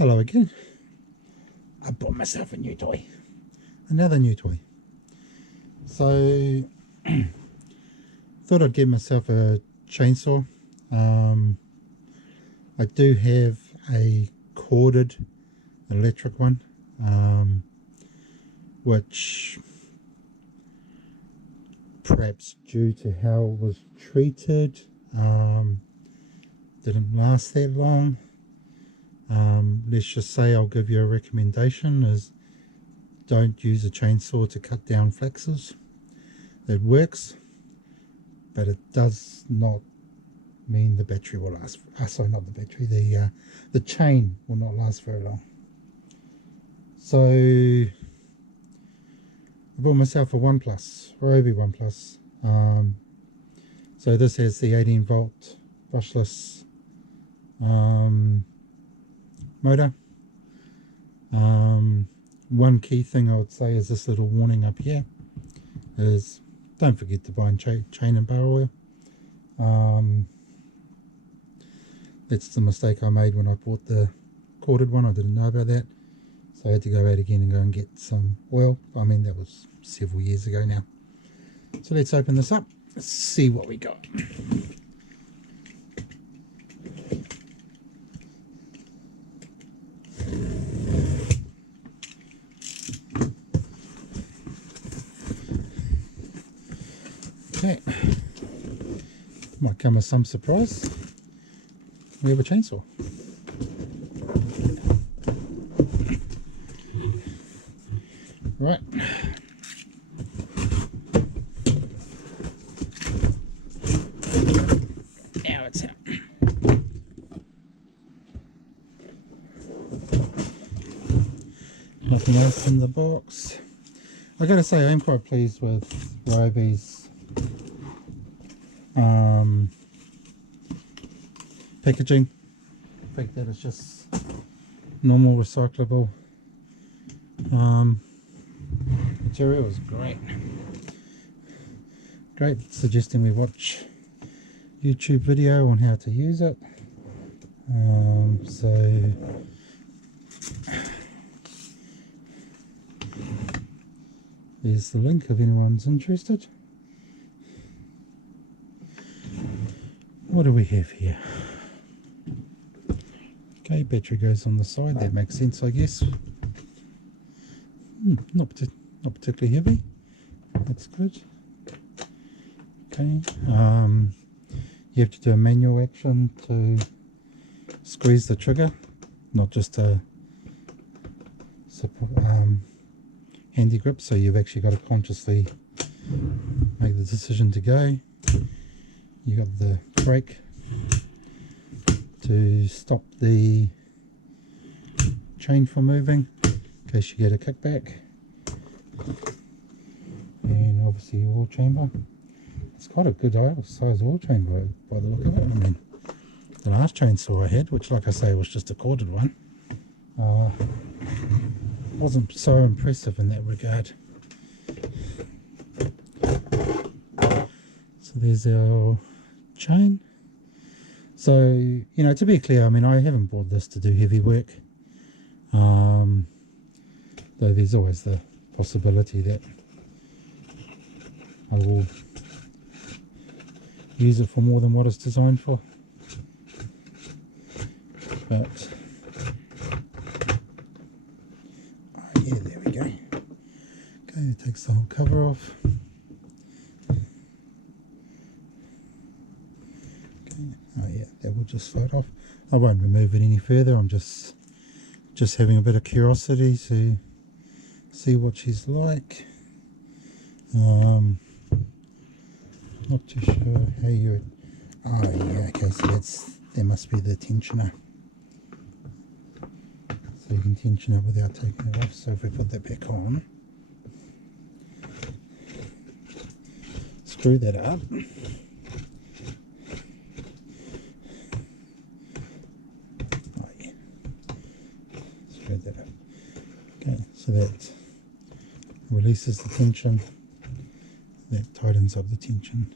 Hello again. I bought myself a new toy. Another new toy. So, thought I'd get myself a chainsaw. I do have a corded electric one, which perhaps due to how it was treated, didn't last that long. Let's just say I'll give you a recommendation is don't use a chainsaw to cut down flaxes. It works, but it does not mean the battery will last. Sorry, not the battery. The chain will not last very long. So I bought myself a Ryobi 1 Plus. So this has the 18 volt brushless motor. One key thing I would say is this little warning up here is don't forget to buy chain and bar oil. That's the mistake I made when I bought the corded one. I didn't know about that, so I had to go out again and go and get some oil. I mean, that was several years ago now. So let's open this up. Let's see what we got. Okay, might come as some surprise. We have a chainsaw. Right. Now it's out. Nothing else in the box. I gotta say, I'm quite pleased with Ryobi's packaging. The fact that it's just normal recyclable material is great. Great suggesting we watch YouTube video on how to use it. So there's the link if anyone's interested. What do we have here? Okay, battery goes on the side. That makes sense, I guess. Not particularly heavy. That's good. Okay. You have to do a manual action to squeeze the trigger, not just a handy grip. So you've actually got to consciously make the decision to go. You got the brake to stop the chain from moving in case you get a kickback, and obviously your oil chamber. It's quite a good size oil chamber by the look of it. I mean, the last chainsaw I had, which like I say was just a corded one, wasn't so impressive in that regard. So there's our chain. So, you know, to be clear, I mean, I haven't bought this to do heavy work, though there's always the possibility that I will use it for more than what it's designed for. But yeah, there we go. Okay, it takes the whole cover off. Oh yeah, that will just float off. I won't remove it any further. I'm just having a bit of curiosity to see what she's like. Not too sure how you. Oh yeah, okay. So that must be the tensioner. So you can tension it without taking it off. So if we put that back on, screw that up. That up. Okay, so that releases the tension, that tightens up the tension.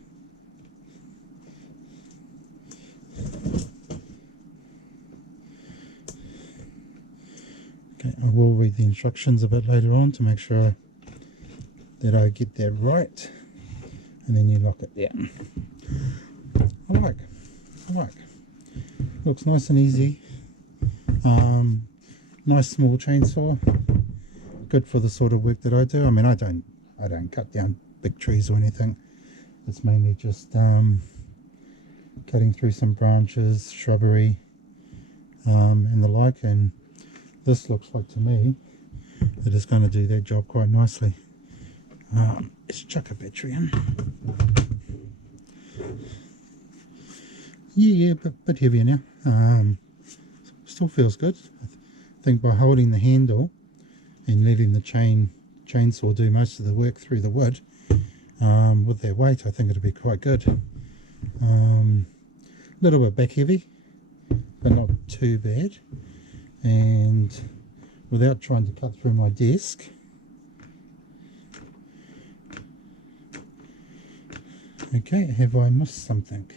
read the instructions a bit later on to make sure that I get that right, and then you lock it down. I like. Looks nice and easy. Nice small chainsaw, good for the sort of work that I do. I mean, I don't cut down big trees or anything. It's mainly just cutting through some branches, shrubbery, and the like, and this looks like to me that it's going to do that job quite nicely. Let's chuck a battery in. Yeah, bit heavier now. Still feels good. I think by holding the handle and letting the chainsaw do most of the work through the wood, with that weight, I think it'll be quite good. A little bit back heavy, but not too bad. And without trying to cut through my desk, okay, have I missed something?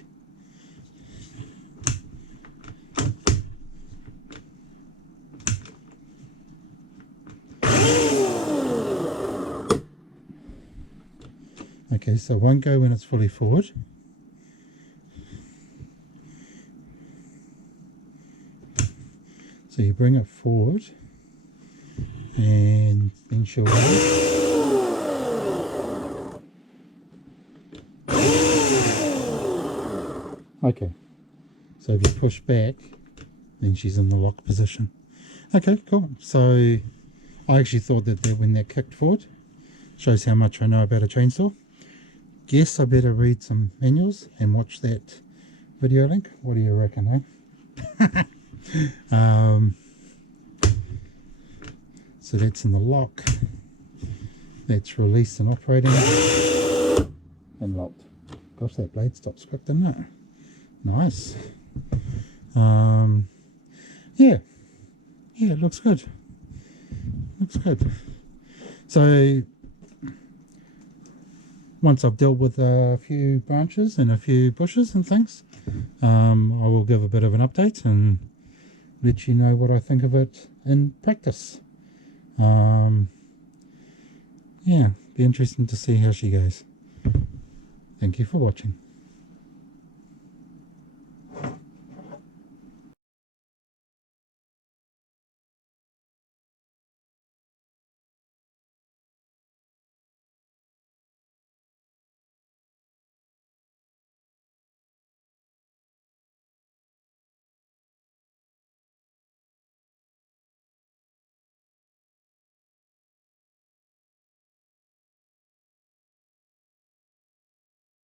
Okay, so it won't go when it's fully forward. So you bring it forward and then she'll go. Okay, so if you push back, then she's in the lock position. Okay, cool. So I actually thought that when that kicked forward, shows how much I know about a chainsaw. Guess I better read some manuals and watch that video link. What do you reckon, eh? So that's in the lock. That's released and operating. And locked. Gosh, that blade stops quick, didn't it? Nice. Yeah, it looks good. So once I've dealt with a few branches and a few bushes and things, I will give a bit of an update and let you know what I think of it in practice. Yeah, be interesting to see how she goes. Thank you for watching.